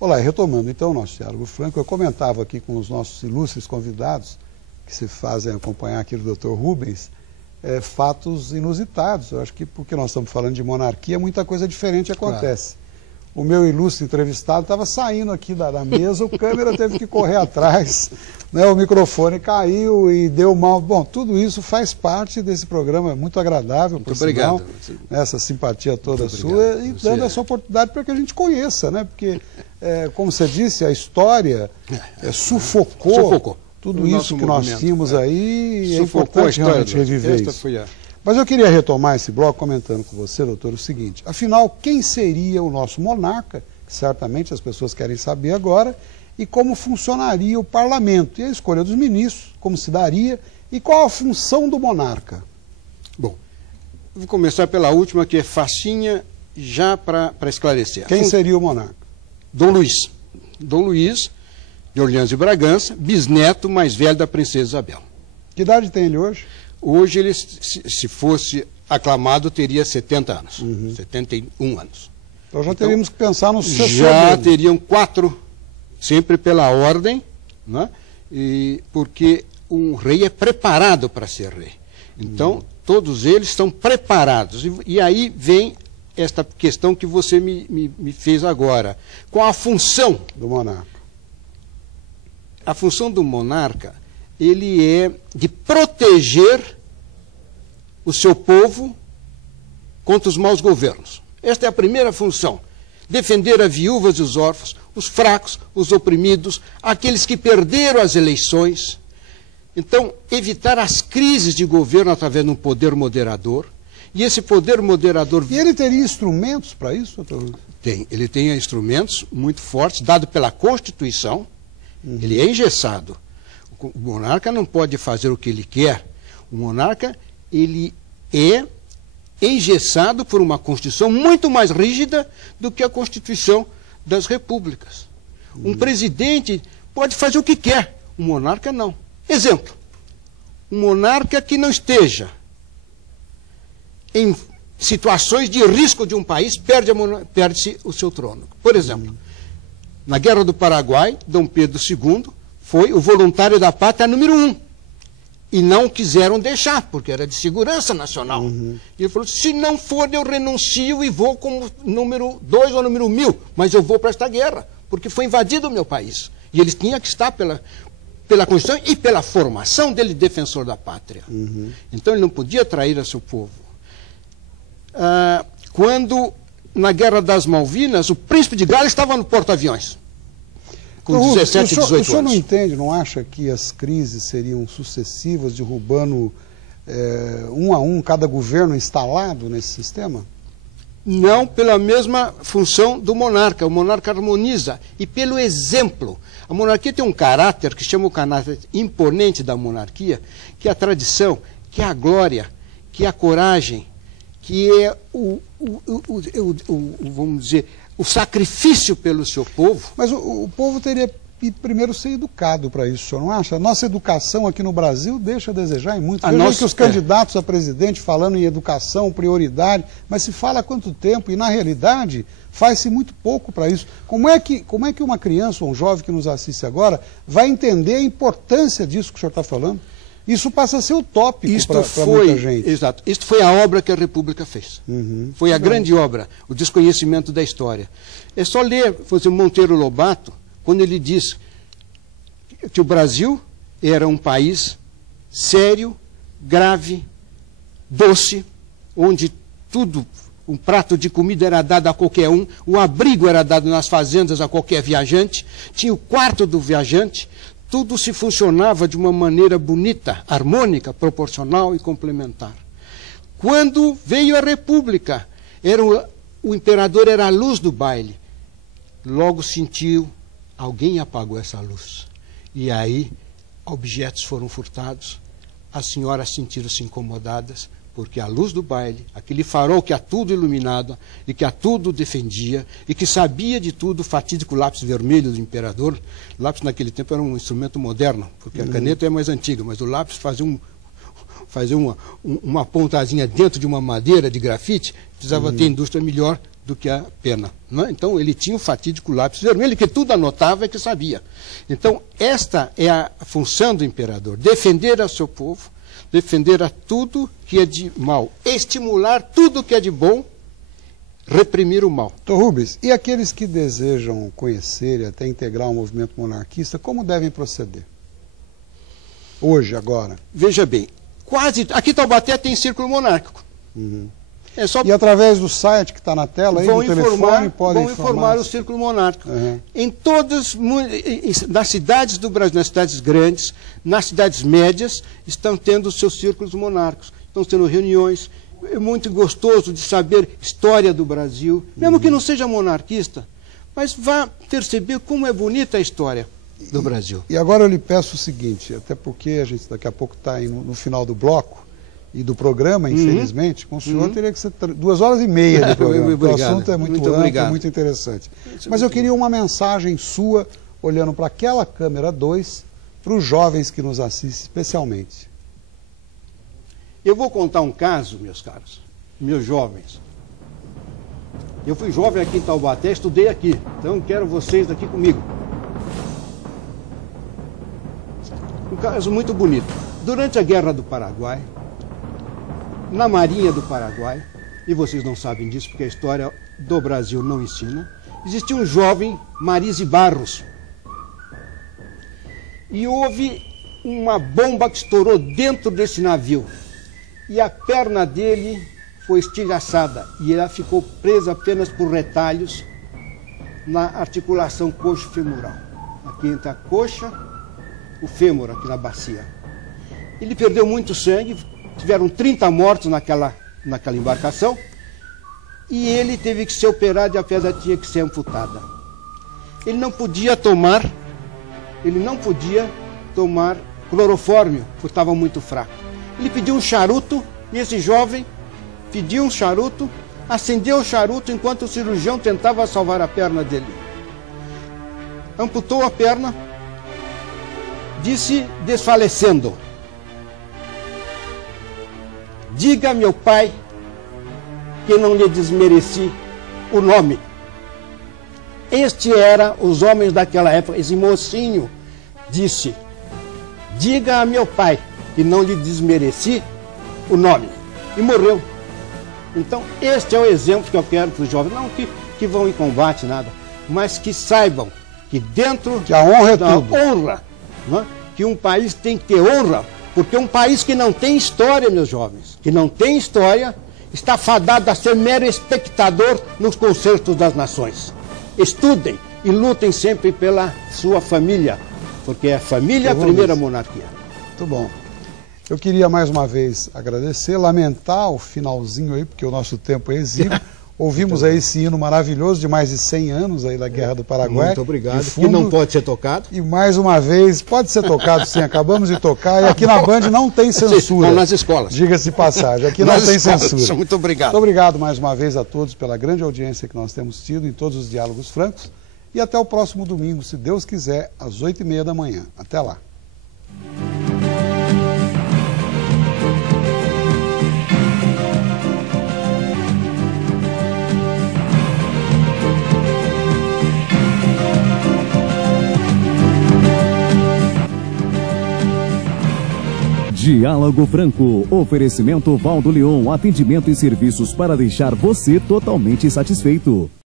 Olá, retomando então o nosso diálogo franco, eu comentava aqui com os nossos ilustres convidados, que se fazem acompanhar aqui do Dr. Rubens, fatos inusitados. Eu acho que porque nós estamos falando de monarquia, muita coisa diferente acontece. Claro. O meu ilustre entrevistado estava saindo aqui da mesa, o câmera teve que correr atrás, né, o microfone caiu e deu mal. Bom, tudo isso faz parte desse programa, muito agradável, muito obrigado. Essa simpatia toda sua, e dando essa oportunidade para que a gente conheça, né? Porque, como você disse, a história sufocou tudo isso que nós tínhamos aí, é importante realmente reviver isso. Mas eu queria retomar esse bloco comentando com você, doutor, o seguinte: afinal, quem seria o nosso monarca, que certamente as pessoas querem saber agora, e como funcionaria o parlamento, e a escolha dos ministros, como se daria, e qual a função do monarca? Bom, vou começar pela última, que é facinha, já para esclarecer. Quem seria o monarca? Dom Luís. Dom Luís de Orleans e Bragança, bisneto mais velho da princesa Isabel. Que idade tem ele hoje? Hoje ele, se fosse aclamado, teria 70 anos, 71 anos. Então já teríamos que pensar no sucessor já dele. Teriam 4, sempre pela ordem, né? Porque um rei é preparado para ser rei. Então, todos eles estão preparados. E aí vem esta questão que você me fez agora. Qual a função do monarca? A função do monarca, ele é de proteger o seu povo contra os maus governos. Esta é a primeira função. Defender as viúvas e os órfãos, os fracos, os oprimidos, aqueles que perderam as eleições. Então, evitar as crises de governo através de um poder moderador. E esse poder moderador... E ele teria instrumentos para isso, doutor? Tem. Ele tem instrumentos muito fortes, dado pela Constituição. Ele é engessado. O monarca não pode fazer o que ele quer. O monarca, ele é engessado por uma Constituição muito mais rígida do que a Constituição das repúblicas. Um presidente pode fazer o que quer, o monarca não. Exemplo, um monarca que não esteja em situações de risco de um país, perde-se o seu trono. Por exemplo, na Guerra do Paraguai, Dom Pedro II foi o voluntário da pátria número 1. E não quiseram deixar, porque era de segurança nacional. E ele falou, se não for, eu renuncio e vou como número 2 ou número 1000, mas eu vou para esta guerra, porque foi invadido o meu país. E ele tinha que estar pela Constituição e pela formação dele de defensor da pátria. Então ele não podia trair a seu povo. Quando, na Guerra das Malvinas, o príncipe de Gales estava no porta-aviões. Com 17, 18 anos. O senhor não entende, não acha que as crises seriam sucessivas, derrubando um a um cada governo instalado nesse sistema? Não pela mesma função do monarca. O monarca harmoniza. E pelo exemplo. A monarquia tem um caráter que chama o caráter imponente da monarquia, que é a tradição, que é a glória, que é a coragem, que é vamos dizer, o sacrifício pelo seu povo. Mas o povo teria que primeiro ser educado para isso, o senhor não acha? A nossa educação aqui no Brasil deixa a desejar em muito. Veja que os candidatos a presidente falando em educação, prioridade, mas se fala há quanto tempo? E na realidade faz-se muito pouco para isso. Como é que uma criança ou um jovem que nos assiste agora vai entender a importância disso que o senhor está falando? Isso passa a ser utópico para muita gente. Exato. Isto foi a obra que a República fez. Foi a grande obra, o desconhecimento da história. É só ler, por exemplo, Monteiro Lobato, quando ele diz que o Brasil era um país sério, grave, doce, onde tudo, um prato de comida era dado a qualquer um, o abrigo era dado nas fazendas a qualquer viajante, tinha o quarto do viajante, tudo se funcionava de uma maneira bonita, harmônica, proporcional e complementar. Quando veio a República, o imperador era a luz do baile. Logo sentiu, alguém apagou essa luz. E aí, objetos foram furtados, as senhoras sentiram-se incomodadas, porque a luz do baile, aquele farol que a tudo iluminava e que a tudo defendia e que sabia de tudo, o fatídico lápis vermelho do imperador. O lápis naquele tempo era um instrumento moderno, porque a caneta é mais antiga, mas o lápis fazia uma pontazinha dentro de uma madeira de grafite, precisava ter indústria melhor do que a pena. Não é? Então, ele tinha o fatídico lápis vermelho, que tudo anotava e que sabia. Então, esta é a função do imperador, defender ao seu povo, defender a tudo que é de mal, estimular tudo que é de bom, reprimir o mal. Dr. Rubens, e aqueles que desejam conhecer e até integrar o movimento monarquista, como devem proceder? Hoje, agora? Veja bem, aqui em Taubaté tem círculo monárquico. Uhum. E através do site que está na tela, aí, do telefone, podem informar o Círculo Monárquico. Uhum. Nas cidades do Brasil, nas cidades grandes, nas cidades médias, estão tendo os seus círculos monárquicos. Estão tendo reuniões. É muito gostoso de saber história do Brasil, mesmo que não seja monarquista, mas vá perceber como é bonita a história do Brasil. E agora eu lhe peço o seguinte, até porque a gente daqui a pouco está no final do bloco, e do programa, infelizmente, com o senhor teria que ser 2h30 de programa, porque o assunto é muito amplo, muito interessante. Mas eu queria uma mensagem sua, olhando para aquela câmera 2, para os jovens que nos assistem especialmente. Eu vou contar um caso, meus caros, meus jovens. Eu fui jovem aqui em Taubaté, estudei aqui, então quero vocês aqui comigo. Um caso muito bonito. Durante a Guerra do Paraguai, na Marinha do Paraguai, e vocês não sabem disso porque a história do Brasil não ensina, existia um jovem, Marise Barros, e houve uma bomba que estourou dentro desse navio, e a perna dele foi estilhaçada, e ela ficou presa apenas por retalhos na articulação coxo-femoral, aqui entre a coxa, o fêmur, aqui na bacia. Ele perdeu muito sangue, tiveram 30 mortos naquela embarcação, e ele teve que ser operado e a pedra tinha que ser amputada. Ele não podia tomar clorofórmio, porque estava muito fraco. Ele pediu um charuto, e esse jovem pediu um charuto, acendeu o charuto enquanto o cirurgião tentava salvar a perna dele. Amputou a perna, disse, desfalecendo: diga, meu pai, que não lhe desmereci o nome. Este era os homens daquela época. Esse mocinho disse: diga a meu pai que não lhe desmereci o nome. E morreu. Então, este é o exemplo que eu quero para os jovens. Não que vão em combate, nada, mas que saibam que dentro que a honra é da tudo. Honra, não é? Que um país tem que ter honra. Porque um país que não tem história, meus jovens, que não tem história, está fadado a ser mero espectador nos concertos das nações. Estudem e lutem sempre pela sua família, porque é a família a primeira monarquia. Muito bom. Eu queria mais uma vez agradecer, lamentar o finalzinho aí, porque o nosso tempo é exíguo. Ouvimos aí esse hino maravilhoso de mais de 100 anos aí da Guerra do Paraguai. Muito obrigado. E não pode ser tocado. E mais uma vez, pode ser tocado sim, acabamos de tocar. E aqui na Band não tem censura. Sim, nas escolas. Diga-se de passagem, aqui não tem censura. Muito obrigado. Muito obrigado mais uma vez a todos pela grande audiência que nós temos tido em todos os Diálogos Francos. E até o próximo domingo, se Deus quiser, às 8h30 da manhã. Até lá. Diálogo Franco. Oferecimento Valdo Leon. Atendimento e serviços para deixar você totalmente satisfeito.